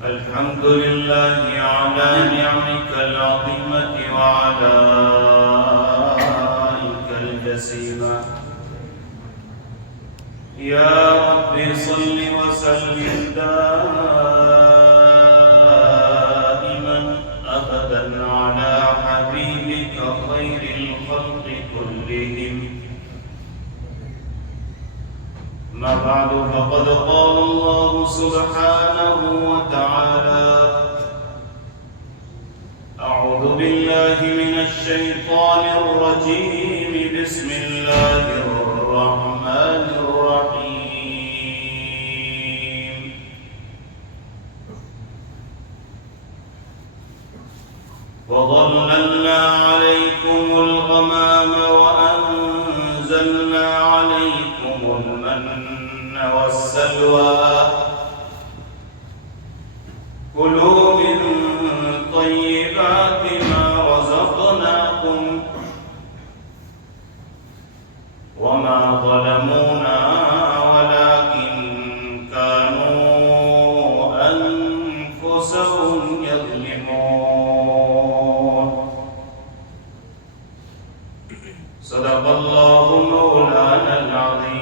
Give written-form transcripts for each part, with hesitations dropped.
الحمد لله على نعمك العظيمة وعلى آلائك الجسيمة. يا رب صل وسلم دائما أبدا على حبيبك خير الخلق كلهم. ما بعد فقد قال الله سبحانه وتعالى: أعوذ بالله من الشيطان الرجيم. بسم الله الرحمن الرحيم. وظللنا عليكم الغمام وأنزلنا عليكم المن والسلوى كلوا من طيبات ما رزقناكم وما ظلمونا ولكن كانوا أنفسهم يظلمون. صدق الله مولانا العظيم.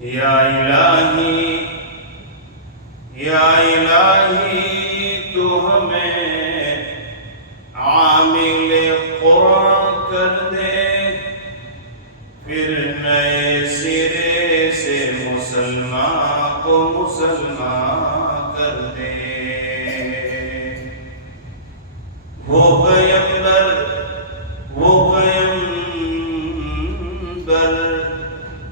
یا الہی تو ہمیں عامل قرآن کر دے، پھر نئے سرے سے مسلمان کو مسلمان کر دے. وہ پیغمبر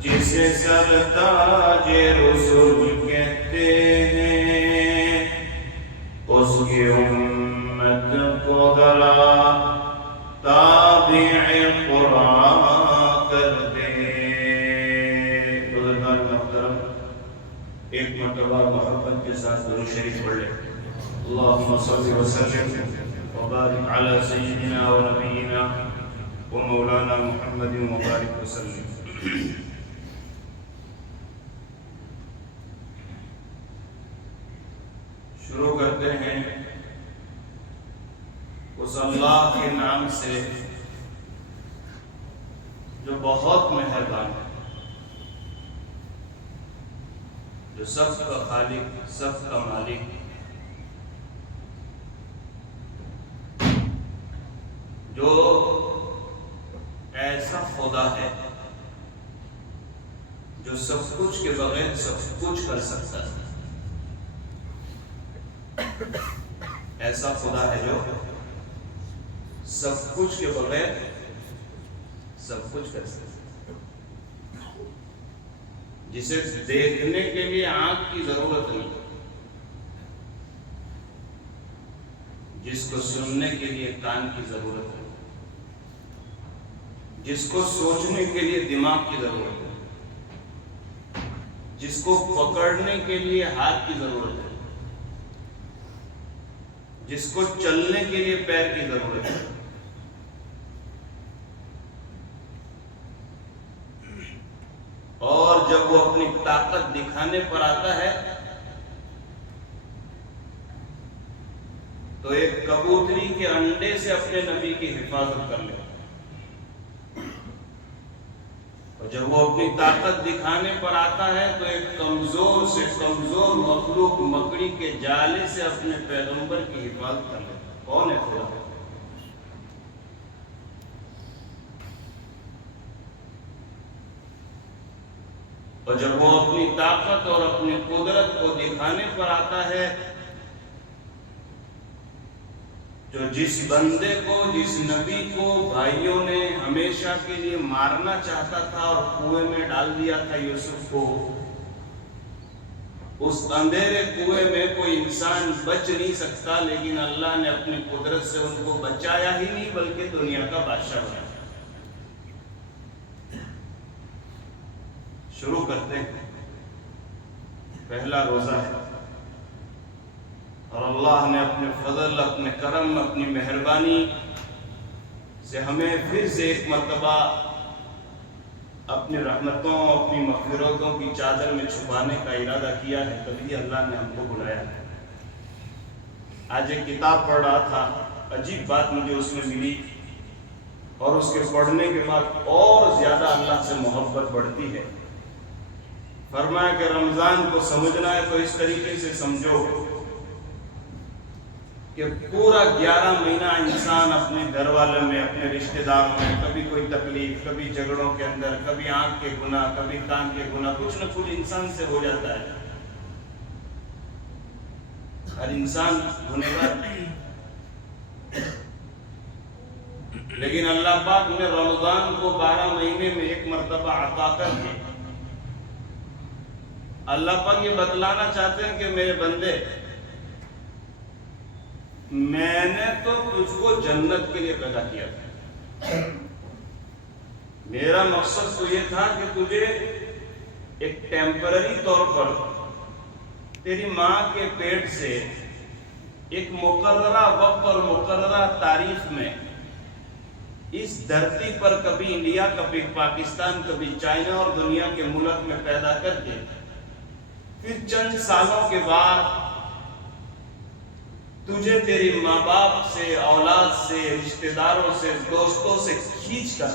جسے سرتاج رسول کہتے ہیں، اس کی امت کو ذرا تابع قرآن کر دے. بزرگان محترم، ایک مرتبہ محبت کے ساتھ درود شریف پڑھ لیں. اللہم صل وسلم وبارک علی سیدنا و نبینا و مولانا محمد مبارک وسلم. شروع کرتے ہیں اس اللہ کے نام سے جو بہت مہربان ہے، جو سب کا خالق، سب کا مالک، جو ایسا خدا ہے جو سب کچھ کے بغیر سب کچھ کر سکتا ہے. ایسا خدا ہے جو سب کچھ کے بغیر سب کچھ کر سکتا ہے، جسے دیکھنے کے لیے آنکھ کی ضرورت نہیں، جس کو سننے کے لیے کان کی ضرورت ہے، جس کو سوچنے کے لیے دماغ کی ضرورت ہے، جس کو پکڑنے کے لیے ہاتھ کی ضرورت ہے، جس کو چلنے کے لیے پیر کی ضرورت ہے. اور جب وہ اپنی طاقت دکھانے پر آتا ہے تو ایک کبوتری کے انڈے سے اپنے نبی کی حفاظت کر لیتا ہے، اور جب وہ اپنی طاقت دکھانے پر آتا ہے تو ایک کمزور سے کمزور مخلوق مکڑی کے جالے سے اپنے پیغمبر کی حفاظت کر لیتا ہے. کون ہے خدا؟ اور جب وہ اپنی طاقت اور اپنی قدرت کو دکھانے پر آتا ہے جو جس بندے کو، جس نبی کو بھائیوں نے ہمیشہ کے لیے مارنا چاہتا تھا اور کنویں میں ڈال دیا تھا یوسف کو، اس اندھیرے کنویں میں کوئی انسان بچ نہیں سکتا، لیکن اللہ نے اپنی قدرت سے ان کو بچایا ہی نہیں بلکہ دنیا کا بادشاہ بنایا. شروع کرتے ہیں. پہلا روزہ ہے اور اللہ نے اپنے فضل، اپنے کرم، اپنی مہربانی سے ہمیں پھر سے ایک مرتبہ اپنی رحمتوں اپنی مغفرتوں کی چادر میں چھپانے کا ارادہ کیا ہے، تبھی اللہ نے ہم کو بلایا ہے۔ آج ایک کتاب پڑھ رہا تھا، عجیب بات مجھے اس میں ملی، اور اس کے پڑھنے کے بعد اور زیادہ اللہ سے محبت بڑھتی ہے۔ فرمایا کہ رمضان کو سمجھنا ہے تو اس طریقے سے سمجھو کہ پورا 11 مہینہ انسان اپنے گھر والوں میں، اپنے رشتہ داروں میں کبھی کوئی تکلیف، کبھی جھگڑوں کے اندر، کبھی آنکھ کے گناہ، کبھی کان کے گناہ، کچھ نہ کچھ انسان سے ہو جاتا ہے۔ ہر انسان گنہگار نہیں، لیکن اللہ پاک نے رمضان کو 12 مہینے میں ایک مرتبہ عطا کر کے اللہ پاک یہ بتلانا چاہتے ہیں کہ میرے بندے، میں نے تو تجھ کو جنت کے لیے پیدا کیا تھا۔ میرا مقصد تو یہ تھا کہ تجھے ایک ٹیمپرری طور پر تیری ماں کے پیٹ سے ایک مقررہ وقت اور مقررہ تاریخ میں اس دھرتی پر کبھی انڈیا، کبھی پاکستان، کبھی چائنا اور دنیا کے ملک میں پیدا کر کے پھر چند سالوں کے بعد تجھے تیری ماں باپ سے، اولاد سے، رشتہ داروں سے، دوستوں سے کھینچ کر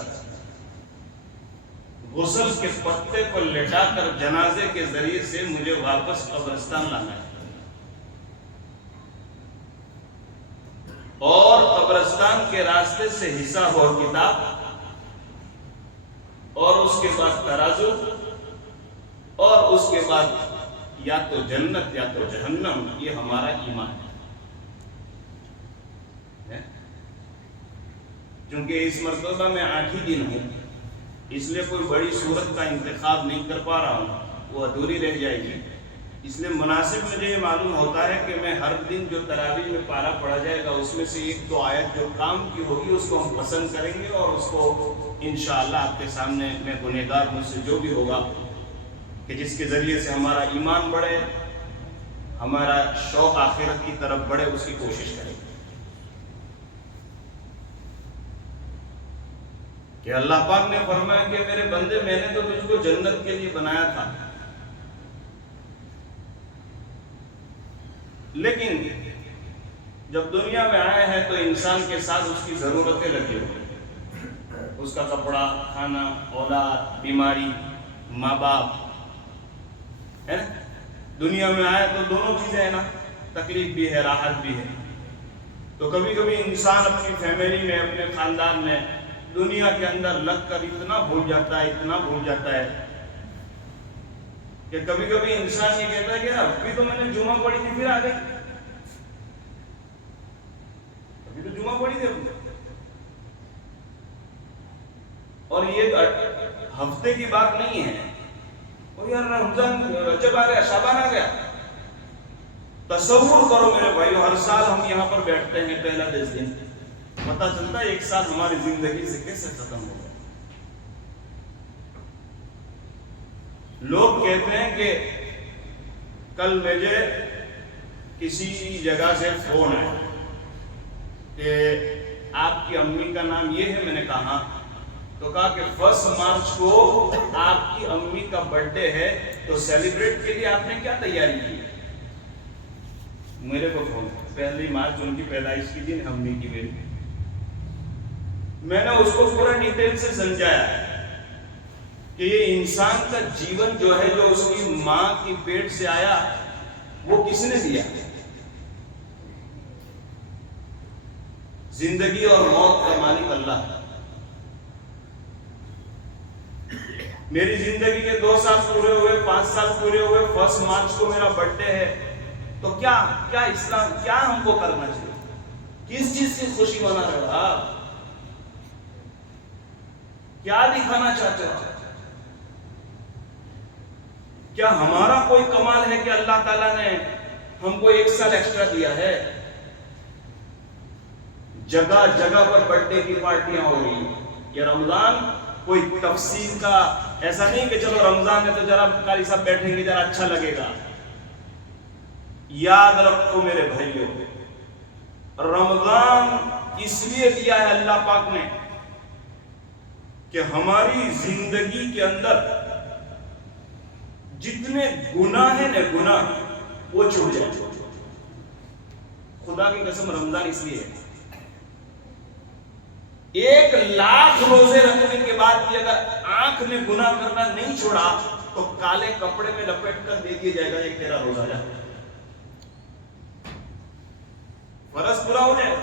غسل کے پتے پر لٹا کر جنازے کے ذریعے سے مجھے واپس قبرستان لانا ہے، اور قبرستان کے راستے سے حساب اور کتاب، اور اس کے بعد ترازو، اور اس کے بعد یا تو جنت یا تو جہنم۔ یہ ہمارا ایمان ہے۔ چونکہ اس مرتبہ میں 8 ہی دن ہوں، اس لیے کوئی بڑی صورت کا انتخاب نہیں کر پا رہا ہوں، وہ ادھوری رہ جائے گی۔ اس لیے مناسب مجھے یہ معلوم ہوتا ہے کہ میں ہر دن جو تراویح میں پارا پڑھا جائے گا اس میں سے 1-2 آیت جو کام کی ہوگی اس کو ہم پسند کریں گے، اور اس کو انشاءاللہ آپ کے سامنے میں گنہگار مجھ سے جو بھی ہوگا کہ جس کے ذریعے سے ہمارا ایمان بڑھے، ہمارا شوق آخرت کی طرف بڑھے، اس کی کوشش کریں گے کہ اللہ پاک نے فرمایا کہ میرے بندے، میں نے تو تجھ کو جنت کے لیے بنایا تھا، لیکن جب دنیا میں آئے ہیں تو انسان کے ساتھ اس کی ضرورتیں لگی ہوئی، اس کا کپڑا، کھانا، اولاد، بیماری، ماں باپ ہے نا۔ دنیا میں آئے تو دونوں چیزیں ہیں نا، تکلیف بھی ہے، راحت بھی ہے۔ تو کبھی کبھی انسان اپنی فیملی میں، اپنے خاندان میں، دنیا کے اندر لگ کر اتنا بھول جاتا ہے، اتنا بھول جاتا ہے کہ کبھی کبھی انسان یہ کہتا ہے کہ ابھی تو میں نے جمعہ پڑھی تھی پھر آ گئی، ابھی تو جمعہ پڑھی تھی ابھی۔ اور یہ ہفتے کی بات نہیں ہے، اور یار رمضان رجب آ گیا، شعبان آ گیا۔ تصور کرو میرے بھائیو، ہر سال ہم یہاں پر بیٹھتے ہیں پہلا 10 دن، پتہ چلتا ہے ایک سال ہماری زندگی سے کیسے ختم ہو گیا۔ لوگ کہتے ہیں کہ کل مجھے کسی جگہ سے فون آیا کہ آپ کی امی کا نام یہ ہے، میں نے کہا تو کہا کہ 1 مارچ کو آپ کی امی کا برتھ ڈے ہے، تو سیلیبریٹ کے لیے آپ نے کیا تیاری کی؟ میرے کو فون، 1 مارچ ان کی پیدائش کی دن، امی کی میری۔ میں نے اس کو پورا ڈیٹیل سے سمجھایا کہ یہ انسان کا جیون جو ہے، جو اس کی ماں کی پیٹ سے آیا، وہ کس نے دیا؟ زندگی اور موت کا مالک اللہ ہے۔ میری زندگی کے 2 سال پورے ہوئے، 5 سال پورے ہوئے، 1 مارچ کو میرا برتھ ڈے ہے، تو کیا اسلام، کیا ہم کو کرنا چاہیے؟ کس چیز کی خوشی منا رہے ہو آپ؟ کیا دکھانا چاہتے ہو؟ کیا ہمارا کوئی کمال ہے کہ اللہ تعالیٰ نے ہم کو 1 سال ایکسٹرا دیا ہے؟ جگہ جگہ پر برتھ ڈے کی پارٹیاں ہو رہی ہیں۔ یہ رمضان کوئی تفصیل کا ایسا نہیں کہ چلو رمضان ہے تو ذرا قاری صاحب بیٹھیں گے، ذرا اچھا لگے گا۔ یاد رکھو میرے بھائیوں، رمضان اس لیے دیا ہے اللہ پاک نے کہ ہماری زندگی کے اندر جتنے گناہ ہیں نا گناہ وہ چھوٹ جائیں. خدا کی قسم رمضان اس لیے ہے 1,00,000 روزے رکھنے کے بعد بھی اگر آنکھ نے گناہ کرنا نہیں چھوڑا تو کالے کپڑے میں لپیٹ کر دے دیا جائے گا ایک تیرا روزہ جا فرض پورا ہو جائے.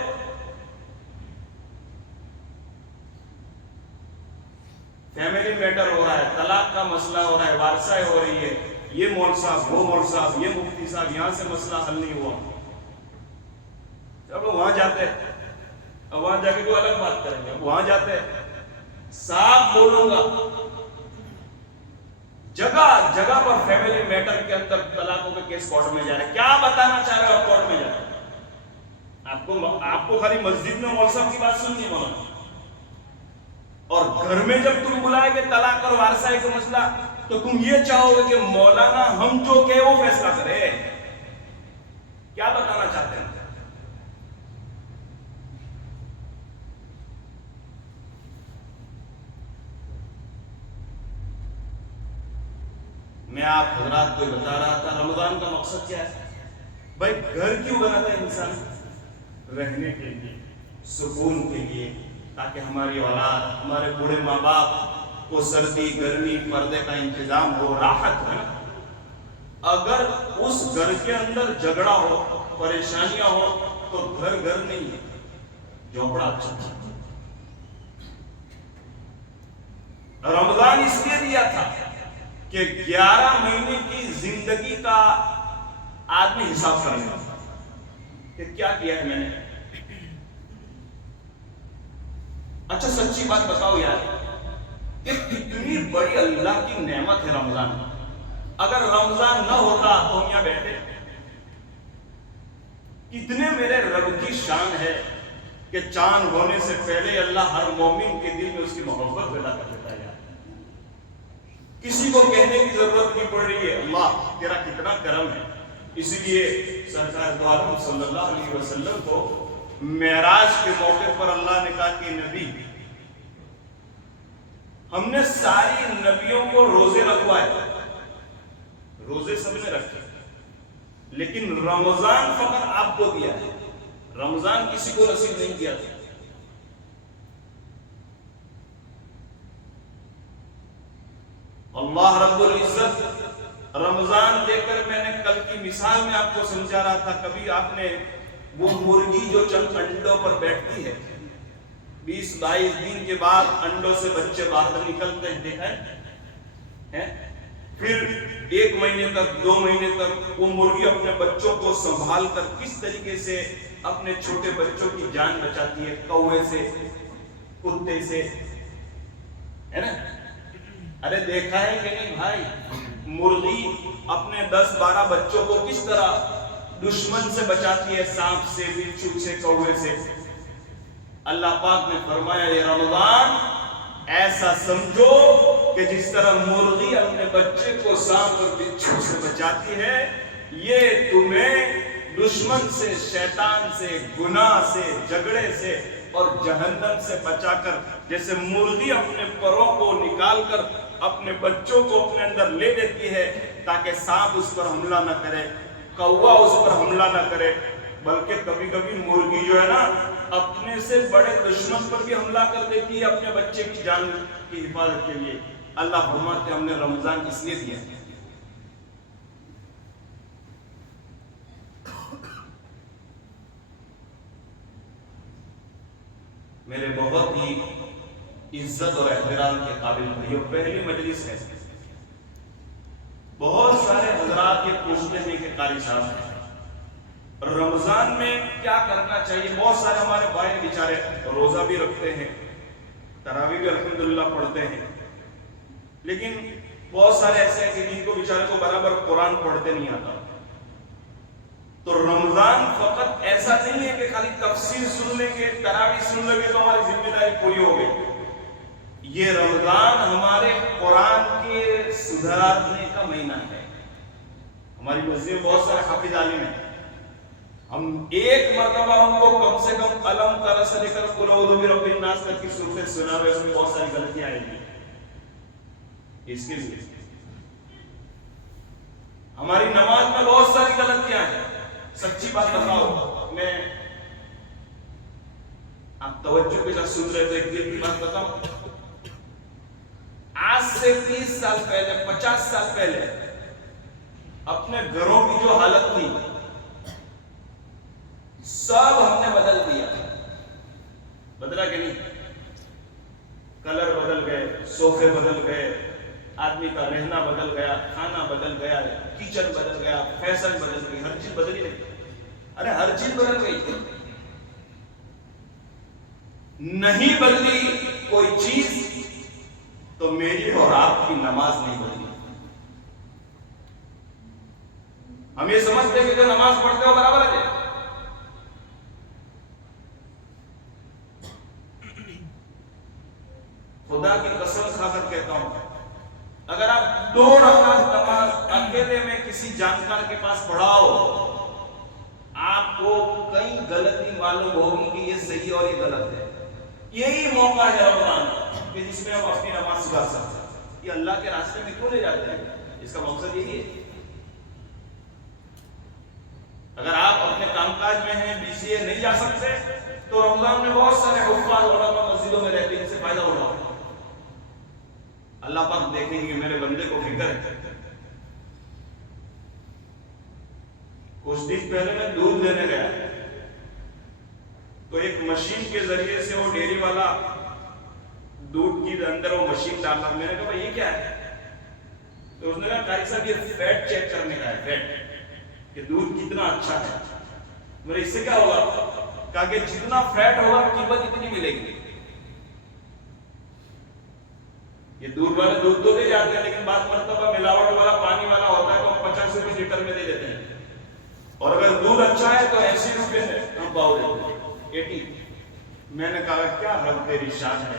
فیملی میٹر ہو رہا ہے, طلاق کا مسئلہ ہو رہا ہے, وارثہ ہو رہی ہے, یہ مول صاحب وہ مول صاحب یہ مفتی صاحب, یہاں سے مسئلہ حل نہیں ہوا, جب وہاں جاتے ہیں وہاں جا کے کوئی الگ بات کریں گے. وہاں جاتے ہیں صاف بولوں گا, جگہ جگہ پر فیملی میٹر کے اندر طلاقوں کے کیس کورٹ میں جا رہے ہیں. کیا بتانا چاہ رہے ہو کورٹ میں جا رہے ہیں؟ آپ کو خالی مسجد میں مول صاحب کی بات سننی ہے مولانا, اور گھر میں جب تم بلائے گے طلاق اور وارثہ کا مسئلہ تو تم یہ چاہو گے کہ مولانا ہم جو کہے وہ فیصلہ کرے. کیا بتانا چاہتے ہیں؟ میں آپ حضرات کو بتا رہا تھا رمضان کا مقصد کیا ہے بھائی. گھر کیوں بناتا ہے انسان؟ رہنے کے لیے, سکون کے لیے, تاکہ ہماری اولاد, ہمارے بوڑھے ماں باپ کو سردی گرمی پردے کا انتظام ہو, راحت ہے. اگر اس گھر کے اندر جھگڑا ہو, پریشانیاں ہو تو گھر نہیں ہے, جھوپڑا اچھا. رمضان اس لیے دیا تھا کہ 11 مہینے کی زندگی کا آدمی حساب کرنے لگا کہ کیا کیا ہے میں نے. اچھا سچی بات بتاؤ یار کہ کتنی بڑی اللہ کی نعمت ہے رمضان. اگر رمضان نہ ہوتا تو ہم یہاں بیٹھے. کتنے میرے رب کی شان ہے کہ چاند ہونے سے پہلے اللہ ہر مومن کے دل میں اس کی محبت پیدا کر دیتا ہے. کسی کو کہنے کی ضرورت نہیں پڑ رہی ہے اللہ تیرا کتنا کرم ہے. اسی لیے سرکار دو عالم صلی اللہ علیہ وسلم کو معراج کے موقع پر اللہ نے کہا کہ نبی, ہم نے ساری نبیوں کو روزے رکھوائے, روزے سب نے رکھے, لیکن رمضان فقط آپ کو دیا ہے, رمضان کسی کو نصیب نہیں کیا تھا. اللہ رب العزت رمضان دے کر, میں نے کل کی مثال میں آپ کو سمجھا رہا تھا, کبھی آپ نے وہ مرغی جو چند انڈوں پر بیٹھتی ہے 20-22 دن کے بعد انڈوں سے بچے باہر نکلتے ہیں, دیکھا ہے؟ پھر 1 مہینے تک 2 مہینے تک وہ مرغی اپنے بچوں کو سنبھال کر کس طریقے سے اپنے چھوٹے بچوں کی جان بچاتی ہے, کوے سے, کتے سے, ہے نا. ارے دیکھا ہے کہ نہیں بھائی, مرغی اپنے 10-12 بچوں کو کس طرح دشمن سے بچاتی ہے, سانپ سے, بچھو سے, کوے سے. اللہ پاک نے فرمایا یہ رمضان ایسا سمجھو کہ جس طرح مرغی اپنے بچے کو سانپ اور بچھو سے بچاتی ہے, یہ تمہیں دشمن سے, شیطان سے, گناہ سے, جھگڑے سے اور جہنم سے بچا کر, جیسے مرغی اپنے پروں کو نکال کر اپنے بچوں کو اپنے اندر لے لیتی ہے تاکہ سانپ اس پر حملہ نہ کرے, کوا اس پر حملہ نہ کرے, بلکہ کبھی کبھی مرغی جو ہے نا اپنے سے بڑے دشمن پر بھی حملہ کر دیتی ہے اپنے بچے کی جان کی حفاظت کے لیے. اللہ فرماتے ہم نے رمضان اس لیے دیا. میرے بہت ہی عزت اور احترام کے قابل بھائیوں, پہلی مجلس ہے, بہت سارے حضرات یہ پوچھتے ہیں کہ قاری صاحب رمضان میں کیا کرنا چاہیے. بہت سارے ہمارے بھائی بیچارے روزہ بھی رکھتے ہیں, تراویح بھی الحمدللہ پڑھتے ہیں, لیکن بہت سارے ایسے ہیں کہ جن کو بیچارے کو برابر قرآن پڑھتے نہیں آتا. تو رمضان فقط ایسا نہیں ہے کہ خالی تفسیر سن لیں گے, تراویح سن لیں گے تو ہماری ذمہ داری پوری ہو گئی. یہ رمضان ہمارے قرآن کے سدھارنے کا مہینہ ہے. ہماری مسجد میں بہت سارے حافظ عالم ہیں, ہم ایک مرتبہ ہم کو کم سے کم علم تر سے لے کر قل اعوذ برب الناس تک کی صورتیں سنا ہوئے، اس میں بہت ساری غلطیاں آئیں گی. اس کے لیے ہماری نماز میں بہت ساری غلطیاں ہیں. سچی بات بتاؤ، میں آپ توجہ کے ساتھ سن رہے تو ایک دن کی بات بتاؤں. آج سے 30 سال پہلے 50 سال پہلے اپنے گھروں کی جو حالت تھی سب ہم نے بدل دیا. بدلا کہ نہیں؟ کلر بدل گئے، صوفے بدل گئے، آدمی کا رہنا بدل گیا، کھانا بدل گیا، کچن بدل گیا، فیشن بدل گئی، ہر چیز بدلی نہیں. ارے ہر چیز بدل گئی. نہیں بدلی کوئی چیز تو میری اور آپ کی نماز نہیں بدلی. ہم یہ سمجھتے ہیں کہ جو نماز پڑھتے ہو برابر ہے. خدا کی قسم کھا کر کہتا ہوں، اگر آپ 2 رکعت نماز اکیلے میں کسی جانکار کے پاس پڑھاؤ، آپ کو کئی غلطی معلوم ہوگی کہ یہ صحیح اور یہ غلط ہے. یہی موقع ہے رمضان کہ جس میں ہم اپنی نماز سدھار سکتے ہیں. یہ اللہ کے راستے میں کیوں لے جاتے ہیں؟ اس کا مقصد یہی ہے. اگر آپ اپنے کام کاج میں ہیں، بزی ہے، نہیں جا سکتے، تو رمضان میں بہت سارے حفاظ علماء مسجدوں میں رہتے ہیں، ان سے فائدہ اٹھاؤ. اللہ پاک دیکھیں گے میرے بندے کو فکر ہے. کچھ دن پہلے میں دودھ لینے گیا تو ایک مشین کے ذریعے سے وہ ڈیری والا دودھ کے اندر وہ مشین ڈالتا. میں نے کہا بھائی یہ کیا ہے؟ تو اس نے کہا قاری صاحب یہ فیٹ چیک کرنے کا ہے، فیٹ کہ دودھ کتنا اچھا ہے. میرے اس سے کیا ہوگا؟ کہا کہ جتنا فیٹ ہوگا قیمت اتنی ملے گی. یہ دودھ والے دودھ تو دے جاتے ہیں، لیکن بعض مرتبہ ملاوٹ والا پانی والا ہوتا ہے تو ہم 50 روپے لیٹر میں دے دیتے ہیں. اور اگر دودھ اچھا ہے تو 80 روپے ہے، ہم پاؤ دیتے ہیں 80. میں نے کہا کیا رب تیری شان ہے.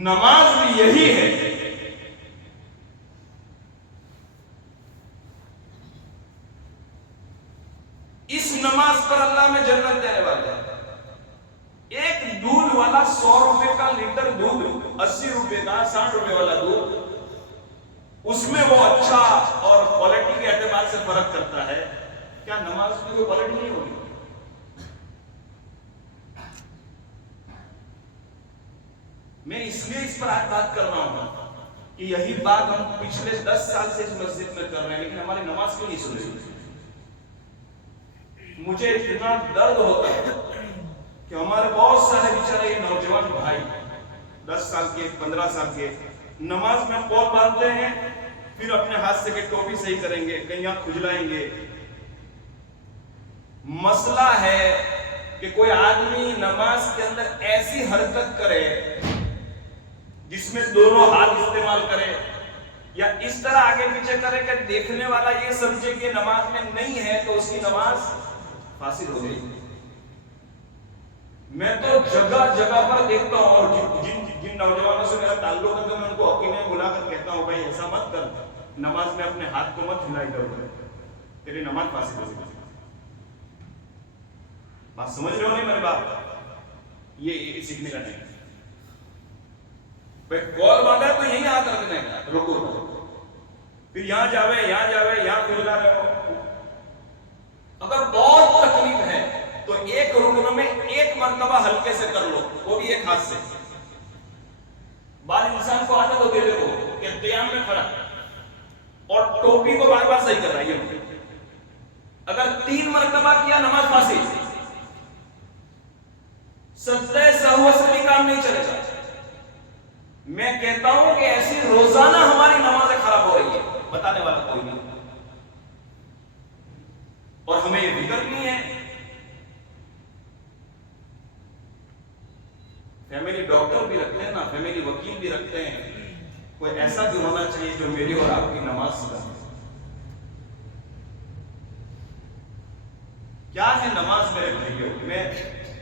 نماز بھی یہی ہے. اس نماز پر اللہ میں جنت دینے والے ہیں. ایک دودھ والا 100 روپے کا لیٹر دودھ، 80 روپے کا 60 روپے والا دودھ، اس میں وہ اچھا اور کوالٹی کے اعتبار سے فرق کرتا ہے. کیا نماز میں کوئی کوالٹی نہیں ہوگی؟ میں اس لیے اس پر آج بات کر رہا ہوں کہ یہی بات ہم پچھلے 10 سال سے اس مسجد میں کر رہے ہیں، لیکن ہماری نماز کیوں نہیں سن رہی؟ مجھے اتنا درد ہوتا ہے کہ ہمارے بہت سارے بیچارے یہ نوجوان بھائی 10 سال کے 15 سال کے نماز میں قول باندھتے ہیں، پھر اپنے ہاتھ سے کہ ٹوپی صحیح کریں گے، کہیں یہاں کھجلائیں گے. مسئلہ ہے کہ کوئی آدمی نماز کے اندر ایسی حرکت کرے جس میں دونوں ہاتھ استعمال کرے، یا اس طرح آگے پیچھے کرے کہ دیکھنے والا یہ سمجھے کہ نماز میں نہیں ہے تو اس کی نماز فاسد ہو گئی. میں تو جگہ جگہ پر دیکھتا ہوں، اور جن نوجوانوں سے میرا تعلق ہے تو میں ان کو اکیلے بلا کر کہتا ہوں بھائی ایسا مت کر، نماز میں اپنے ہاتھ کو مت ہلائی کرو، تیری نماز فاسد ہو گئی. بات سمجھ رہے ہو نہیں میرے بات؟ یہ سیکھنے کا نہیں. بھائی کال باندھا ہے تو یہی ہاتھ رکھنے کا، رکو پھر یہاں جاوے یہاں کھجلا رہے ہو. اگر بہت تکلیف ہے تو ایک رکن میں ایک مرتبہ ہلکے سے کر لو، وہ بھی ایک ہاتھ سے. بعض انسان کو عادت ہوتی ہے دیکھو کہ قیام میں کھڑا اور ٹوپی کو بار بار صحیح کر رہا ہے. اگر 3 مرتبہ کیا نماز فاسد. سجدہ سہو سے بھی کام نہیں چلے گا. میں کہتا ہوں کہ ایسی روزانہ ہماری نمازیں خراب ہو رہی ہے، بتانے والا کوئی نہیں، اور ہمیں یہ فکر نہیں ہے. فیملی ڈاکٹر بھی رکھتے ہیں نا، فیملی وکیل بھی رکھتے ہیں. کوئی ایسا بھی ہونا چاہیے جو میری اور آپ کی نماز سدھارے. کیا ہے نماز میرے بھائیوں؟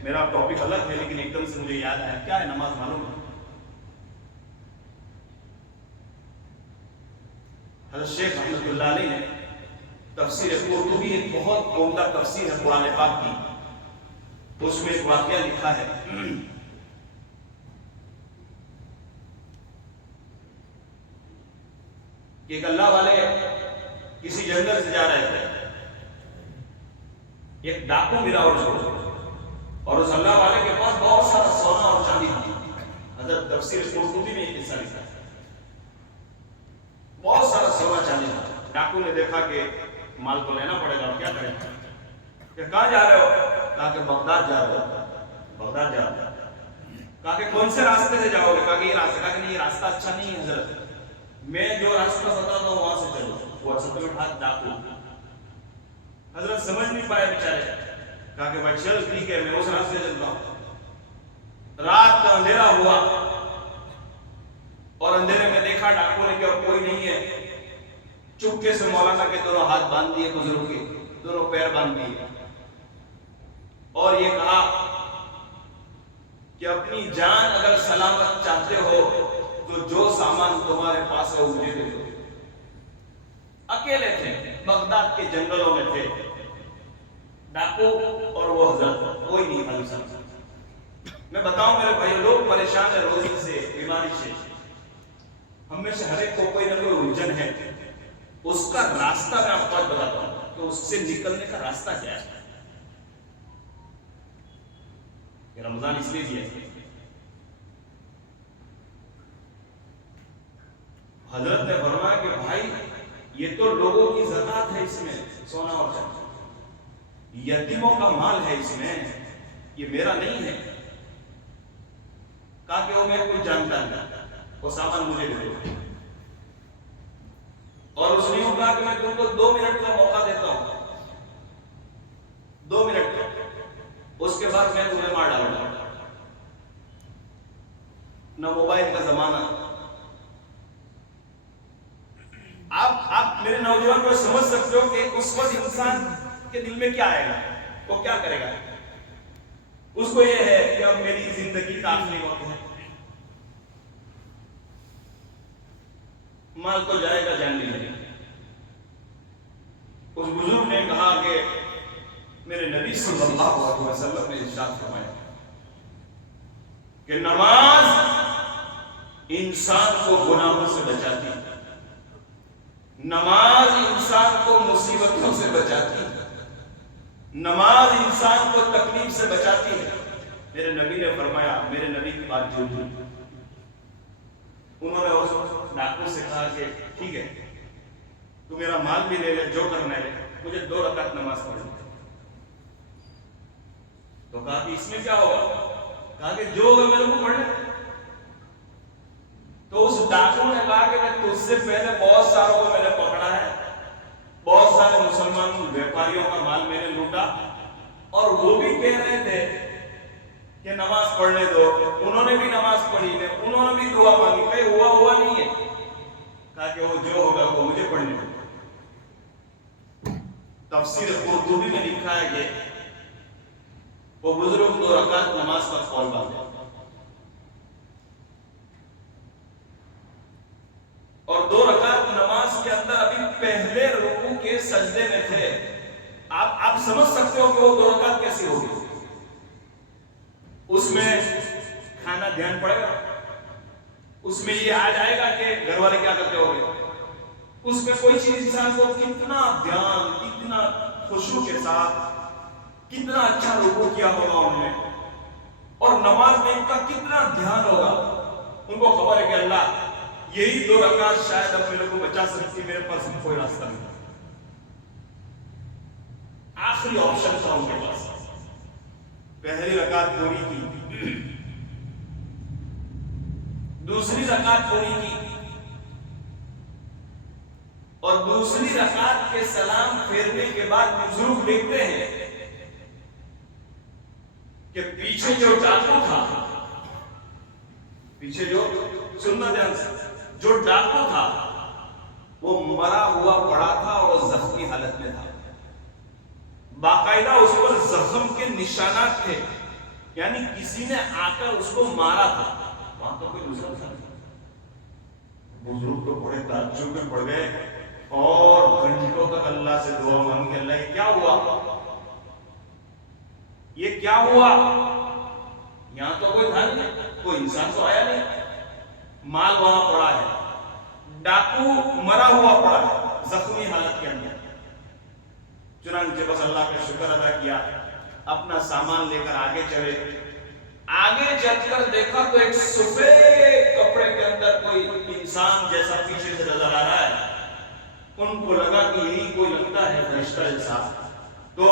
میرا ٹاپک الگ ہے لیکن ایک دم سے مجھے یاد آیا. کیا ہے نماز معلوم ہے؟ حضرت شیخ رحمۃ اللہ علیہ نے تفسیر قرطبی ایک بہت عمدہ تفسیر ہے قرآن پاک کی، اس میں ایک واقعہ لکھا ہے کہ ایک اللہ والے کسی جنگل سے جا رہے تھے، ایک ڈاکو ملا اور اس اللہ والے کے پاس بہت سارا سونا اور چاندی تھی۔ حضرت تفسیر قرطبی میں ایک حصہ لکھا ہے، بہت سارا سونا چاندی تھا۔ ڈاکو نے دیکھا کہ مال تو لینا پڑے گا، کیا کریں؟ کہ کہاں جا رہے ہو؟ کہا کہ بغداد جا رہے ہو۔ بغداد جا رہے ہو؟ کہا کہ کون سے راستے سے جاؤ گے؟ کہا کہ یہ راستہ۔ کہا کہ نہیں، یہ راستہ اچھا نہیں ہے حضرت، میں جو راستہ بتاتا ہوں وہاں سے چلو۔ وہ اصل میں تھا ڈاکو۔ حضرت سمجھ نہیں پائے بیچارے، کہا کہ بھائی چل ٹھیک ہے، میں اس راستے سے چلتا ہوں۔ رات کا اندھیرا ہوا اور اندھیرے میں دیکھا ڈاکو نے کہ اب کوئی نہیں ہے۔ چپکے سے مولانا کے دونوں ہاتھ باندھ دیے، بزرگ کے دونوں پیر باندھ دیے، اور یہ کہا کہ اپنی جان اگر سلامت چاہتے ہو تو جو سامان تمہارے پاس ہے مجھے دے دو۔ اکیلے تھے، بغداد کے جنگلوں میں تھے، ڈاکو اور وہ حضرت، کوئی نہیں تھا دوسرا۔ میں بتاؤں میرے بھائی، لوگ پریشان ہیں روزی سے، بیماری سے، ہم میں سے ہر ایک کو کوئی نہ کوئی الجھن ہے۔ اس کا راستہ میں آپ کو بتاتا ہوں کہ اس سے نکلنے کا راستہ کیا ہے۔ یہ رمضان اس لیے دیا ہے، حضرت نے فرمایا کہ بھائی یہ تو لوگوں کی زکات ہے، اس میں سونا اور چاندی، یتیموں کا مال ہے اس میں، یہ میرا نہیں ہے۔ کہا کہ وہ میں کچھ جانتا نہیں، وہ سامان مجھے دے دو۔ اور اس نے کہا کہ میں تم کو 2 منٹ کا موقع دیتا ہوں، 2 منٹ کا، اس کے بعد میں تمہیں مار ڈالوں گا۔ نہ موبائل کا زمانہ، آپ میرے نوجوان کو سمجھ سکتے ہو کہ اس وقت انسان کے دل میں کیا آئے گا، وہ کیا کرے گا؟ اس کو یہ ہے کہ اب میری زندگی کا آخری وقت ہے، مال تو جائے گا، جان نہیں لگے۔ اس بزرگ نے کہا کہ میرے نبی صلی اللہ علیہ وسلم نے ارشاد فرمایا کہ نماز انسان کو گناہوں سے بچاتی ہے، نماز انسان کو مصیبتوں سے بچاتی ہے، نماز انسان کو تکلیف سے بچاتی ہے۔ میرے نبی نے فرمایا، میرے نبی کی بات جو تھی، انہوں نے اس ڈاکو سے کہا کہ ٹھیک ہے، تو میرا مال بھی لے لے، جو کرنا ہے، مجھے 2 رکعت نماز پڑھنی۔ تو کہا کہ اس میں کیا ہوگا؟ کہا کہ جو ہوگا میرے کو پڑھ لے۔ تو اس ڈاکو نے کہا کہ میں تجھ سے پہلے بہت ساروں کو میں نے پکڑا ہے، بہت سارے مسلمان ویپاریوں کا مال میں نے لوٹا، اور وہ بھی کہہ رہے تھے کہ نماز پڑھنے دو، انہوں نے بھی نماز پڑھی، انہوں نے بھی دعا مانگی، کہیں ہوا نہیں ہے۔ کہا کہ وہ جو ہوگا وہ مجھے پڑھنے دو۔ تفسیر قرطبی میں لکھا ہے کہ وہ بزرگ 2 رکعت نماز پر فوراً باندھے، اور 2 رکعت نماز کے اندر ابھی پہلے رکوع کے سجدے میں تھے۔ آپ سمجھ سکتے ہو کہ وہ 2 رکعت کیسی ہوگی؟ اس میں کھانا دھیان پڑے گا، اس میں یہ آ جائے گا کہ گھر والے کیا کرتے ہو گے، اس میں کوئی چیز انسان کو کتنا دھیان، کتنا خشوع کے ساتھ، کتنا اچھا رکوع کیا ہوگا انہوں نے، اور نماز میں ان کا کتنا دھیان ہوگا۔ ان کو خبر ہے کہ اللہ یہی 2 رکعت شاید اب میرے کو بچا سکتی، میرے پاس کوئی راستہ نہیں، آخری آپشن تھا ان کے پاس۔ پہلی رکعت پوری کی، دوسری رکعت پوری کی، اور دوسری رکعت کے سلام پھیرنے کے بعد بزرگ لکھتے ہیں کہ پیچھے جو ڈاکو تھا، پیچھے جو سننا دھیان سے، جو ڈاکو تھا وہ مرا ہوا پڑا تھا اور زخمی حالت میں تھا، باقاعدہ اس پر زخم کے نشانات تھے، یعنی کسی نے آ کر اس کو مارا تھا، وہاں تو کوئی دوسرا تھا۔ بزرگ تو بڑے تعجب میں پڑ گئے اور گھنٹوں تک اللہ سے دعا مانگی، اللہ یہ کیا ہوا، یہ کیا ہوا، یہاں تو کوئی تھا نہیں، کوئی انسان تو آیا نہیں، مال وہاں پڑا ہے، ڈاکو مرا ہوا پڑا ہے زخمی حالت کے اندر۔ چنانچہ بس اللہ کا شکر ادا کیا، اپنا سامان لے کر آگے چلے، آگے چل کر دیکھا تو ایک سفید کپڑے کے اندر کوئی انسان جیسا پیچھے سے نظر آ رہا ہے۔ ان کو لگا کہ یہی کوئی لگتا ہے فرشتہ جیسا، تو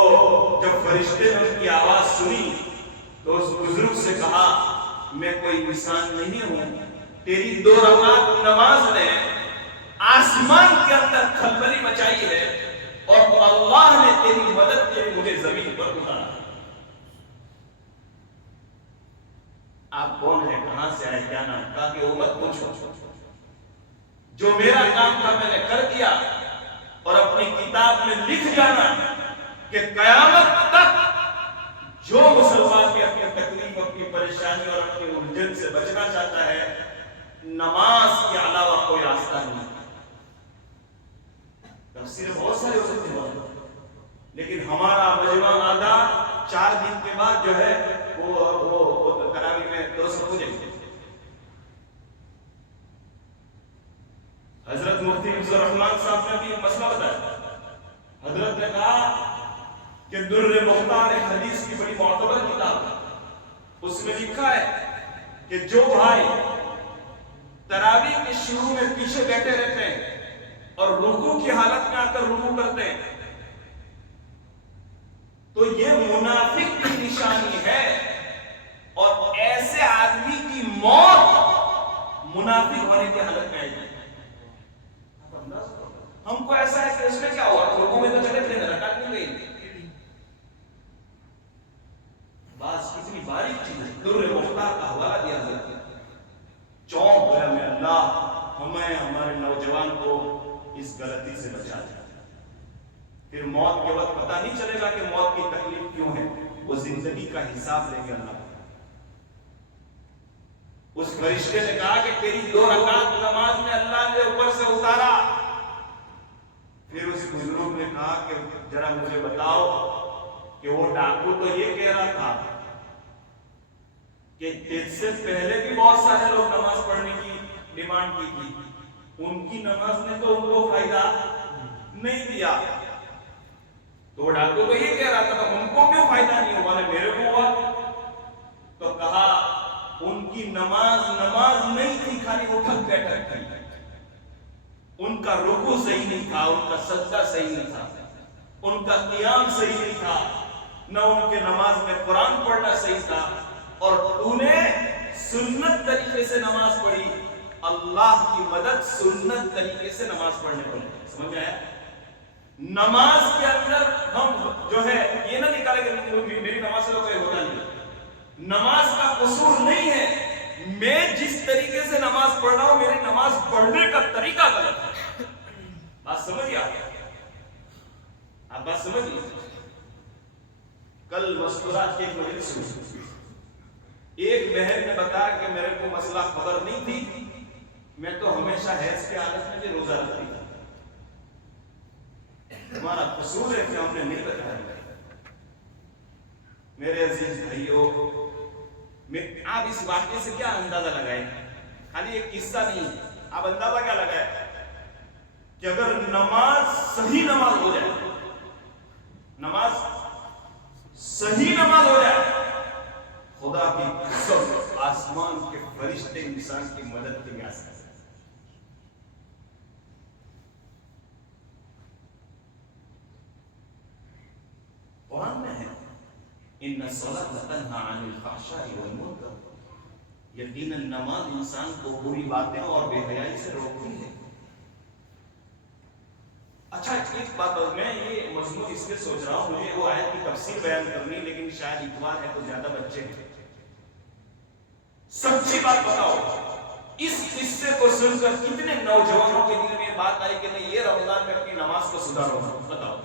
جب فرشتے نے ان کی آواز سنی تو اس بزرگ سے کہا میں کوئی انسان نہیں ہوں، تیری 2 رکعت نماز نے آسمان کے اندر کھلبلی مچائی ہے اور اللہ نے تیری مدد کے لیے مجھے زمین پر اتارا۔ آپ کون ہیں، کہاں سے آئے، کیا نام، کہا کہ وہ مت پوچھو، جو میرا کام تھا میں نے کر دیا، اور اپنی کتاب میں لکھ جانا کہ قیامت تک جو مسلمان بھی اپنی تکلیف، اپنی پریشانی اور اپنی الجھن سے بچنا چاہتا ہے، نماز کے علاوہ کوئی راستہ نہیں۔ تفسیر بہت سارے ہو سکتے ہیں، لیکن ہمارا مجمع آدھا 4 دن کے بعد جو ہے وہ تراویح میں 200 ہو جائے گی۔ حضرت مفتی عبد الرحمان صاحب نے بھی ایک مسئلہ بتایا، حضرت نے کہا کہ در مختار حدیث کی بڑی معتبر کتاب ہے، اس میں لکھا ہے کہ جو بھائی تراویح کے شروع میں پیچھے بیٹھے رہتے ہیں اور رکوع کی حالت میں آ کر رکوع کرتے ہیں تو یہ منافق کی نشانی ہے، اور ایسے آدمی کی موت منافق ہونے کی حالت میں آئے گی۔ ہم کو ایسا ہے کہ اس میں کیا ہوا، رکوع میں تو چلے تھے، رکعت نہیں گئی، بس کتنی باریک چیز ہے۔ در مختار کا حوالہ دیا حضرت نے، چونک گیا میں، اللہ ہمیں ہمارے نوجوان کو اس غلطی سے بچا دے، پھر موت کے وقت پتہ نہیں چلے گا کہ موت کی تکلیف کیوں ہے، وہ زندگی کا حساب لیں گے اللہ۔ اس فرشتے نے کہا کہ تیری 2 رکعت نماز میں اللہ نے اوپر سے اتارا۔ پھر اس بزرگ نے کہا کہ ذرا مجھے بتاؤ کہ وہ ڈاکو تو یہ کہہ رہا تھا کہ اس سے پہلے بھی بہت سارے لوگ نماز پڑھنے کی ڈیمانڈ کی تھی، ان کی نماز نے تو ان کو فائدہ نہیں دیا، تو وہ ڈاکو تو یہ کہہ رہا تھا ان کو کیوں فائدہ نہیں ہوا، میرے کو ہوا؟ تو کہا ان کی نماز نہیں تھی، خالی اٹھک بیٹھک تھی، ان کا رکوع صحیح نہیں تھا، ان کا سجدہ صحیح نہیں تھا، ان کا قیام صحیح نہیں تھا، نہ ان کے نماز میں قرآن پڑھنا صحیح تھا، اور تو نے سنت طریقے سے نماز پڑھی، اللہ کی مدد سنت طریقے سے نماز پڑھنے پڑھی۔ سمجھ میں آیا؟ نماز کے اندر ہم جو ہے یہ نہ نکالے کہ میری نماز سے تو کوئی ہوتا نہیں، نماز کا قصور نہیں ہے، میں جس طریقے سے نماز پڑھ رہا ہوں میری نماز پڑھنے کا طریقہ غلط ہے۔ بات سمجھیے آپ بات سمجھیے۔ کل مذکورات کی ایک مجلس میں ایک بہن نے بتایا کہ میرے کو مسئلہ خبر نہیں تھی، میں تو ہمیشہ حیض کی حالت میں بھی روزہ رکھتی تھی، ہمارا قصور ہے کہ ہم نے نہیں بتایا۔ میرے عزیز بھائیوں، آپ اس واقعے سے کیا اندازہ لگائیں، خالی ایک قصہ نہیں، آپ اندازہ کیا لگائیں کہ اگر نماز صحیح نماز ہو جائے، نماز صحیح نماز ہو جائے، خدا کی قسم آسمان کے فرشتے انسان کی مدد کے لیے آ سکتے ہیں۔ قرآن میں ہے ان الصلاۃ تنہی عن الفحشاء والمنکر، یقیناً نماز انسان کو بری باتیں اور بے حیائی سے روکتی ہے۔ اچھا ایک بات اور میں یہ مضمون اس لیے سوچ رہا ہوں، مجھے وہ آیت کی تفسیر بیان کرنی، لیکن شاید اتوار ہے تو زیادہ بچے ہیں، سچی بات بتاؤ اس قصے کو سن کر کتنے نوجوانوں کے دل میں بات آئی کہ نہیں یہ رمضان میں اپنی نماز کو سدھارو؟ بتاؤ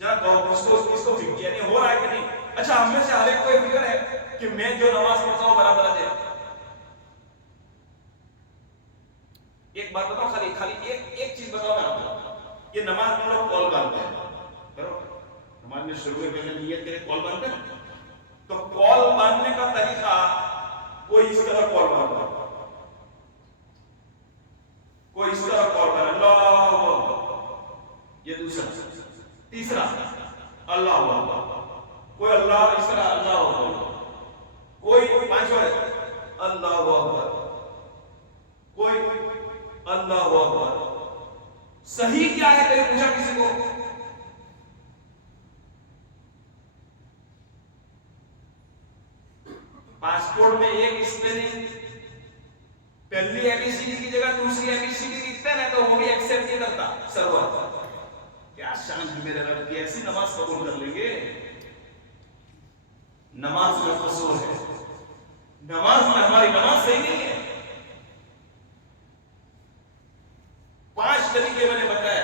ذرا اس کو فکر یعنی ہو رہا ہے کہ نہیں؟ اچھا ہم میں سے ہر ایک کو یہ فکر ہے کہ میں جو نماز پڑھتا ہوں برابر ہے۔ ایک بات بتاؤ، خالی ایک چیز بتاؤ میں آپ کو، یہ نماز میں لوگ کال باندھتے ہیں، کرو نماز میں شروع میں پہلے نیت کرے کال باندھتے ہیں، تو کال باندھنے کا طریقہ کوئی اس طرح کال باندھتا ہے، کوئی اس طرح کال باندھتا اللہ اکبر، یہ دوسرا، تیسرا اللہ اکبر، کوئی اللہ اس طرح اللہ اکبر، کوئی پانچواں اللہ اکبر، کوئی اللہ اکبر۔ صحیح کیا ہے کہیں پوچھا کسی کو؟ پاسپورٹ میں ایک اسپیلنگ پہلی اے بی سی ڈی کی جگہ دوسری اے بی سی ڈی لکھتا ہے نا تو وہ بھی ایکسپٹ نہیں کرتا سرور۔ کیا شان ہے میرے رب کی، ایسی نماز قبول کر لیں گے؟ نماز میں قصور ہے، نماز میں ہماری نماز صحیح نہیں ہے۔ 5 طریقے میں نے بتایا،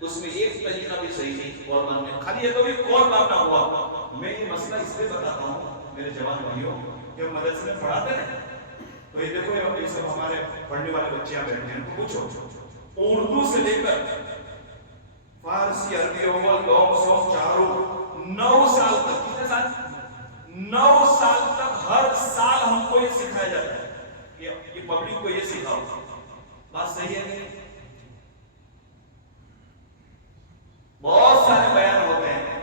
اس میں ایک طریقہ بھی صحیح نہیں کال باندھنے، خالی یہ تو بھی کال باندھنا ہوا۔ میں یہ مسئلہ اس لیے بتاتا ہوں میرے جوان بھائیوں، کہ مدرسے میں پڑھاتے ہیں تو یہ دیکھو یہ سب ہمارے پڑھنے والے بچے یہاں بیٹھے ہیں، ان کو پوچھو اردو سے لے کر فارسی، عربی، اول، دوم، سوم، چاروں 9 سال تک، کتنے سال؟ 9 سال تک ہر سال ہم کو یہ سکھایا جاتا ہے کہ یہ پبلک کو یہ سکھاؤ۔ بات صحیح ہے نہیں؟ بہت سارے بیان ہوتے ہیں،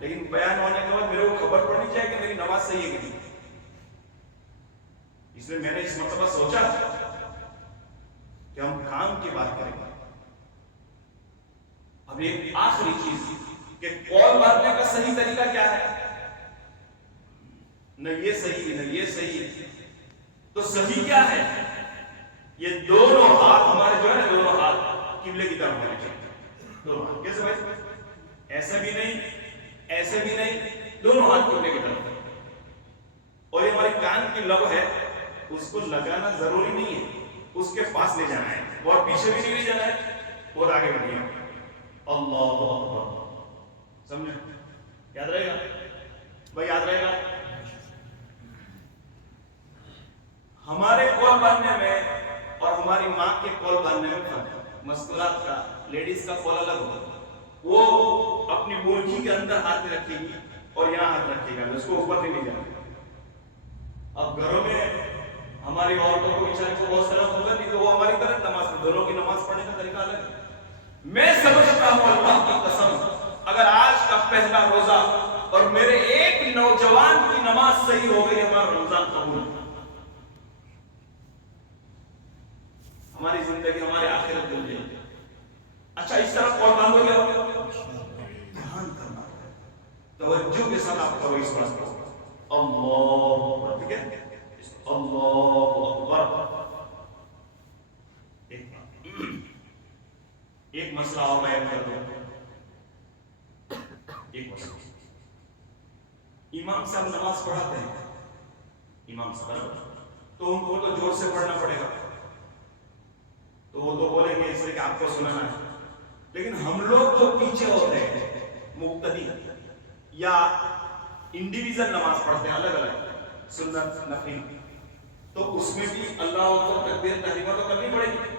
لیکن بیان ہونے کے بعد میرے کو خبر پڑنی چاہیے کہ میری نماز صحیح ہے کہ نہیں۔ اس لیے میں نے اس مرتبہ سوچا کہ ہم کام کی بات کریں گے۔ اب ایک آخری چیز کہ کال باندھنے کا صحیح طریقہ کیا ہے؟ نہ یہ صحیح نہ یہ صحیح، تو صحیح کیا ہے؟ یہ دونوں ہاتھ ہمارے جو ہے نا، دونوں ہاتھ قبلے کی طرف ہونے چاہیے، دونوں ہاتھ۔ کیسے بھائی؟ ایسے بھی نہیں ایسے بھی نہیں، دونوں ہاتھ قبلے کی طرف۔ اور یہ ہماری کان کی لب ہے، اس کو لگانا ضروری نہیں ہے، اس کے پاس لے جانا ہے، اور پیچھے بھی نہیں لے جانا ہے اور آگے بھی نہیں۔ اللہ اکبر، سمجھے؟ یاد رہے گا بھائی، یاد رہے گا؟ ہمارے کال باندھنے میں اور ہماری ماں کے کال باندھنے میں فرق، مسکرات کا، لیڈیز کا کال الگ ہوگا، وہ اپنی مورچھی کے اندر ہاتھ رکھے گی اور یہاں ہاتھ رکھے گا، اس کو اوپر نہیں لے جانا۔ اب گھروں میں ہماری عورتوں کو بیچارے کو بہت سارا ہوگا، نہیں تو وہ ہماری طرح نماز پڑھ، دونوں کی نماز پڑھنے کا طریقہ الگ ہے۔ میں سمجھتا ہوں اللہ کی قسم، اگر آج کا پہلا روزہ اور میرے ایک نوجوان کی نماز صحیح ہو گئی، ہمارا رمضان قبول، ہماری زندگی، ہماری آخرت بن جائے۔ اچھا، اس طرح کال باندھ ہو گیا، دھیان کرنا ہے، توجہ کے ساتھ آپ کرو اس بات کو، اللہ اکبر، ٹھیک ہے؟ اللہ اکبر۔ ایک مسئلہ اور بیان کر دوں، ایک مسئلہ، امام صاحب نماز پڑھاتے ہیں، امام صاحب تو ان کو تو زور سے پڑھنا پڑے گا، تو وہ تو بولیں گے اس لیے کہ آپ کو سننا ہے، لیکن ہم لوگ تو پیچھے ہوتے ہیں، مقتدی یا انڈیویژل نماز پڑھتے ہیں، الگ الگ سنت نفل، تو اس میں بھی اللہ اکبر تکبیر تحریمہ تو کرنی پڑے گی۔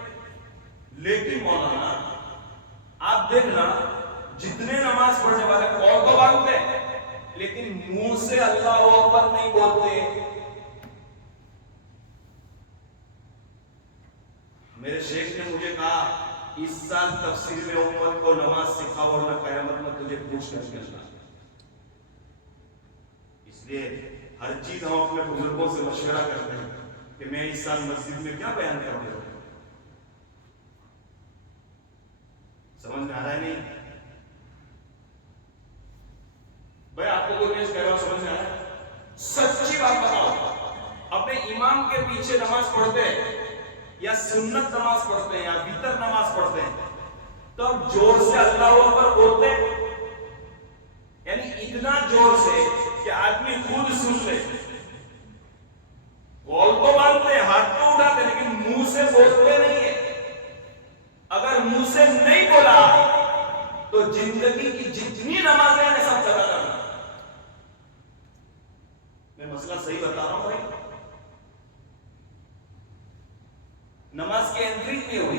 لیکن مولانا آپ دیکھنا، جتنے نماز پڑھنے والے کال تو باندھتے ہیں لیکن منہ سے اللہ اکبر نہیں بولتے۔ میرے شیخ نے مجھے کہا اس سال تفسیر میں امت کو نماز سکھاؤ ورنہ قیامت میں تجھے پوچھ کر چلنا۔ اس لیے ہر چیز ہم اپنے بزرگوں سے مشورہ کرتے ہیں کہ میں اس سال مسجد میں کیا بیان کر دے رہا ہوں، سمجھ میں آ رہا ہے نہیں بھائی؟ آپ کو کوئی میں کہہ رہا ہوں، سمجھ میں آ رہا ہے؟ سچی بات بتاؤ، اپنے امام کے پیچھے نماز پڑھتے ہیں یا سنت نماز پڑھتے ہیں یا وتر نماز پڑھتے ہیں تو اب زور سے اللہ اکبر بولتے ہیں، یعنی اتنا زور سے کہ آدمی خود سن لے، کال تو باندھتے ہیں، ہاتھ تو اٹھاتے ہیں، لیکن منہ سے بولتے نہیں ہیں۔ اگر منہ سے نہیں بولا تو زندگی کی جتنی نمازیں ہیں سب چلا کرنا۔ میں مسئلہ صحیح بتا رہا ہوں بھائی؟ نماز کی انٹری نہیں ہوئی،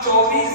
24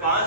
5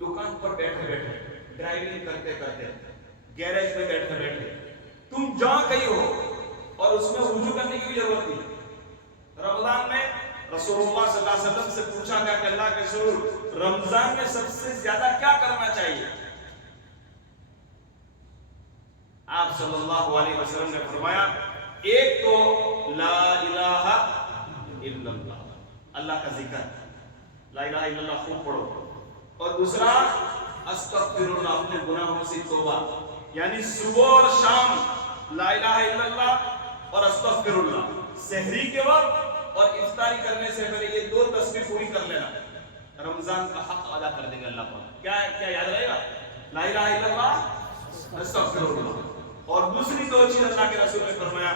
دکان پر بیٹھے بیٹھے، ڈرائیونگ کرتے کرتے، گیراج میں بیٹھے بیٹھے، تم جہاں کہیں ہو اور اس میں وضو کرنے کی بھی ضرورت نہیں۔ رمضان میں رسول اللہ صلی اللہ علیہ وسلم سے پوچھا گیا کہ اللہ کے رسول رمضان میں سب سے زیادہ کیا کرنا چاہیے؟ آپ صلی اللہ علیہ وسلم نے فرمایا ایک تو لا الہ الا اللہ، اللہ کا ذکر، لا الہ الا اللہ خوب پڑھو، اور دوسرا استغفر اللہ، اپنے گناہوں سے توبہ، یعنی صبح اور شام لا الہ الا اللہ اور استغفر اللہ، سحری کے وقت اور افطاری کرنے سے پہلے یہ دو تسبیح پوری کر لینا، رمضان کا حق ادا کر دیں گے اللہ پاک۔ کیا یاد رہے گا؟ لا الہ الا اللہ، استغفر اللہ، اور دوسری دو چیز اللہ کے رسول نے فرمایا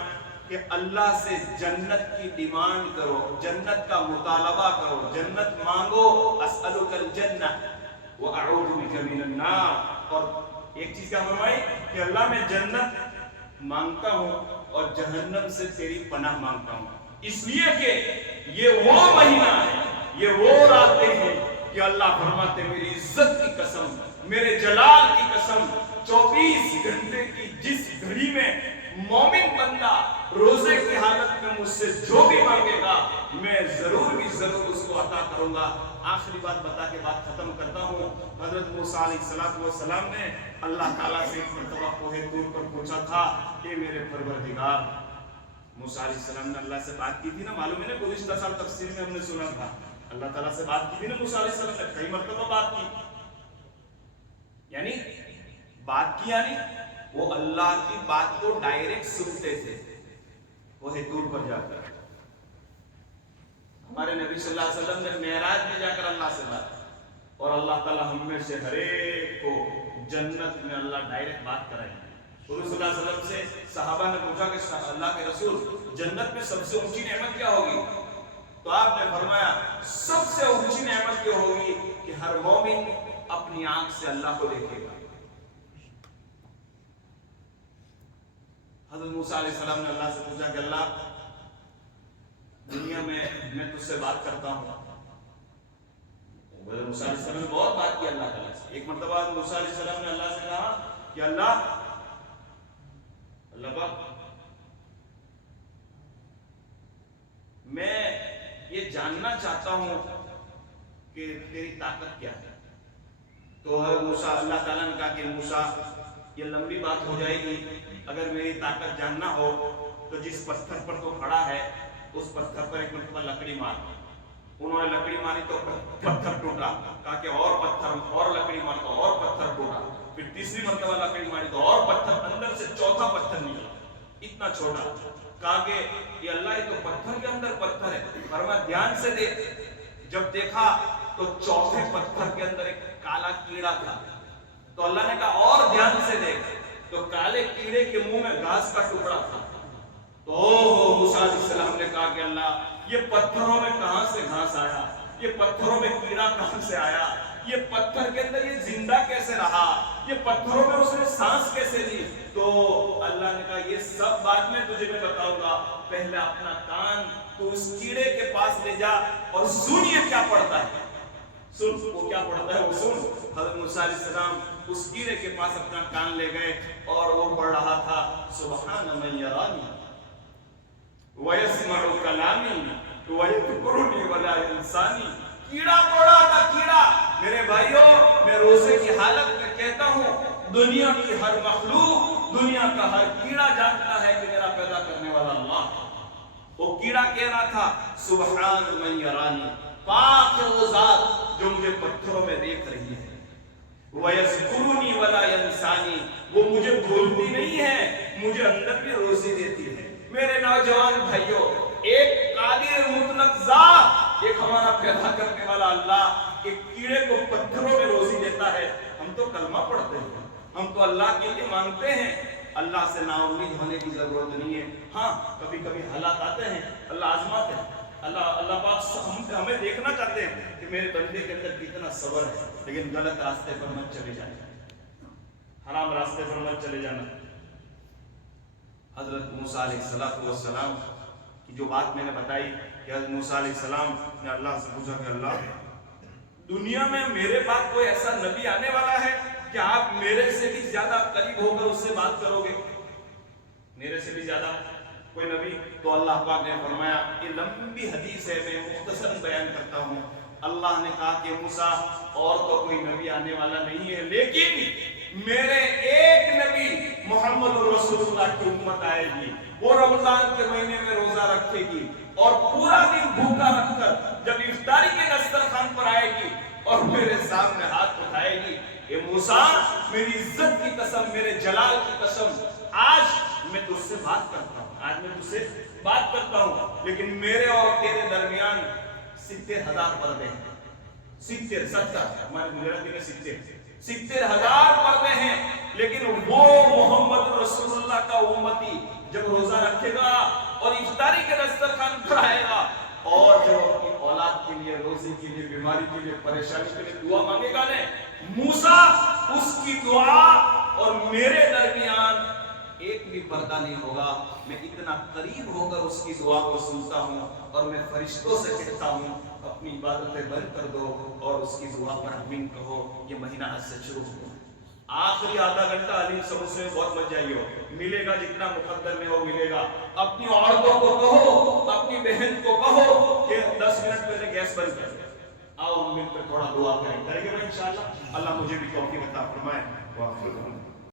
کہ اللہ سے جنت کی ڈیمانڈ کرو، جنت کا مطالبہ کرو، جنت مانگو، اسألک الجنہ واعوذ بک من النار، اور ایک چیز کیا فرمائی کہ اللہ میں جنت مانگتا ہوں اور جہنم سے تیری پناہ مانگتا ہوں، اس لیے کہ یہ وہ مہینہ ہے، یہ وہ راتیں ہیں کہ اللہ فرماتے میری عزت کی قسم، میرے جلال کی قسم، 24 گھنٹے کی جس گھڑی میں مومن بندہ روزے کی حالت میں مجھ سے جو بھی مانگے گا میں ضرور اس کو عطا کروں گا۔ آخری بات بتا کے بات ختم کرتا ہوں۔ حضرت موسیٰ علیہ السلام نے اللہ تعالیٰ سے ایک مرتبہ کوہ طور پر پوچھا تھا کہ میرے پروردگار، موسیٰ علیہ السلام نے اللہ سے بات کی تھی نا، معلوم ہے نا، گزشتہ سال تفسیر میں ہم نے سنا تھا، اللہ تعالیٰ سے بات کی تھی نا موسیٰ علیہ السلام نے، کئی مرتبہ بات کی، یعنی بات کی، یعنی وہ اللہ کی بات کو ڈائریکٹ سنتے تھے کوہ طور پر جا کر۔ ہمارے نبی صلی اللہ علیہ وسلم نے معراج میں جا کر اللہ سے بات کی، اور اللہ تعالیٰ ہم میں سے ہر ایک کو جنت میں اللہ ڈائریکٹ بات کرائے۔ حضور صلی اللہ علیہ وسلم سے صحابہ نے پوچھا کہ اللہ کے رسول جنت میں سب سے اونچی نعمت کیا ہوگی؟ تو آپ نے فرمایا سب سے اونچی نعمت یہ ہوگی کہ ہر مومن اپنی آنکھ سے اللہ کو دیکھے گا۔ حضرت موسیٰ علیہ السلام نے اللہ سے پوچھا کہ اللہ دنیا میں تجھ سے بات کرتا ہوں۔ حضرت موسیٰ علیہ السلام نے بہت بات کی اللہ تعالیٰ سے۔ ایک مرتبہ حضرت موسیٰ علیہ السلام نے اللہ سے کہا کہ اللہ پاک میں یہ جاننا چاہتا ہوں کہ تیری طاقت کیا ہے۔ تو موسیٰ، اللہ تعالیٰ نے کہا کہ موسیٰ یہ لمبی بات ہو جائے گی، اگر میری طاقت جاننا ہو تو جس پتھر پر تو کھڑا ہے اس پتھر پر ایک مرتبہ لکڑی مار۔ انہوں نے لکڑی ماری تو پتھر ٹوٹا، کہا کہ اور پتھر، اور لکڑی ماری تو اور پتھر ٹوٹا، پھر تیسری مرتبہ لکڑی ماری تو اور پتھر، اندر سے چوتھا پتھر نکلا اتنا چھوٹا، کہا کہ یہ اللہ یہ تو پتھر کے اندر پتھر ہے۔ فرمایا دھیان سے دیکھ، جب دیکھا تو چوتھے پتھر کے اندر ایک کالا کیڑا تھا، تو اللہ نے کہا اور دھیان سے دیکھ، تو کالے کیڑے کے منہ میں گھاس کا ٹکڑا تھا۔ تو موسیٰ علیہ السلام نے کہا کہ اللہ یہ پتھروں میں کہاں سے گھاس آیا، یہ پتھروں میں کیڑا کہاں سے آیا، یہ پتھر کے اندر یہ زندہ کیسے رہا، یہ پتھروں میں اس نے سانس کیسے لی؟ تو اللہ نے کہا یہ سب بعد میں تجھے میں بتاؤں گا، پہلے اپنا کان تو اس کیڑے کے پاس لے جا اور سن یہ کیا پڑھتا ہے، سن وہ کیا پڑھتا ہے وہ سن۔ حضرت موسیٰ علیہ السلام اس کیڑے کے پاس اپنا کان لے گئے اور وہ پڑھ رہا تھا سبحان من یرانی وَيَسْمَعُ كَلَامِي وَيَذْكُرُنِي وَلَا يَنْسَانِي۔ کیڑا پڑا تھا کیڑا۔ میرے بھائیوں میں روزے کی حالت میں کہتا ہوں دنیا کی ہر مخلوق، دنیا کا ہر کیڑا جانتا ہے کہ میرا پیدا کرنے والا اللہ ہے۔ وہ کیڑا کہہ رہا تھا سبحان من یرانی، پاک ہے وہ ذات جو مجھے پتھروں میں دیکھ رہی ہے، وَيَذْكُرُنِي وَلَا يَنْسَانِي، وہ مجھے بھولتی نہیں ہے، مجھے اندر بھی روزی دیتی ہے۔ میرے نوجوان بھائیوں، ایک قادر مطلق ذات، ایک ہمارا پیدا کرنے والا اللہ ایک کیڑے کو پتھروں میں روزی دیتا ہے۔ ہم تو کلمہ پڑھتے ہیں، ہم تو اللہ کے لیے مانگتے ہیں، اللہ سے نا امید ہونے کی ضرورت نہیں ہے۔ ہاں کبھی کبھی حالات آتے ہیں، اللہ آزماتے ہیں، اللہ پاک ہمیں دیکھنا چاہتے ہیں کہ میرے بندے کے اندر کتنا صبر ہے، لیکن غلط راستے پر مت چلے جائیں، حرام راستے پر مت چلے جانا۔ حضرت موسیٰ علیہ السلام کی جو بات میں نے بتائی کہ حضرت موسیٰ علیہ السلام نے اللہ سے پوچھا کہ اللہ دنیا میں میرے بعد کوئی ایسا نبی آنے والا ہے کہ آپ میرے سے بھی زیادہ قریب ہو کر اس سے بات کرو گے؟ میرے سے بھی زیادہ کوئی نبی؟ تو اللہ پاک نے فرمایا، یہ لمبی حدیث ہے، میں مختصر بیان کرتا ہوں۔ اللہ نے کہا کہ موسیٰ اور تو کوئی نبی آنے والا نہیں ہے، لیکن میرے ایک نبی محمد رسول اللہ کی امت آئے گی، وہ رمضان کے مہینے میں روزہ رکھے گی اور پورا دن بھوکا رکھ کر جب افطاری کے دسترخوان پر آئے گی اور میرے سامنے ہاتھ اٹھائے گی، اے موسیٰ میری عزت کی قسم، میرے جلال کی قسم، آج میں تجھ سے بات کرتا ہوں، آج میں تجھ سے بات کرتا ہوں، لیکن میرے اور تیرے درمیان 70,000 پردے ہیں۔ 70 ہمارے گجراتی میں 70,000 پردے ہیں، لیکن وہ محمد رسول اللہ کا امتی جب روزہ رکھے گا اور افطاری کے دسترخوان پر آئے گا اور جب اپنی اولاد کے لیے، روزی کے لیے، بیماری کے لیے، پریشانی کے لیے دعا مانگے گا نے، موسیٰ اس کی دعا اور میرے درمیان ایک بھی پردہ نہیں ہوگا۔ میں اتنا قریب ہو کر اس کی دعا کو سنتا ہوں اور میں فرشتوں سے کہتا ہوں اپنی عبادتیں بند کر دو اور اس کی دعا پر آمین کہو۔ یہ مہینہ آج سے شروع ہو۔ آخری آدھا گھنٹہ علی سموسے میں بہت مت جائیے، ملے گا جتنا مقدر میں وہ ملے گا۔ اپنی عورتوں کو کہو، اپنی بہن کو کہو کہ 10 منٹ پہلے گیس بند کر دو، آؤ ہم مل کر تھوڑا دعا کریں گے انشاءاللہ۔ اللہ مجھے بھی توفیق عطا فرمائے۔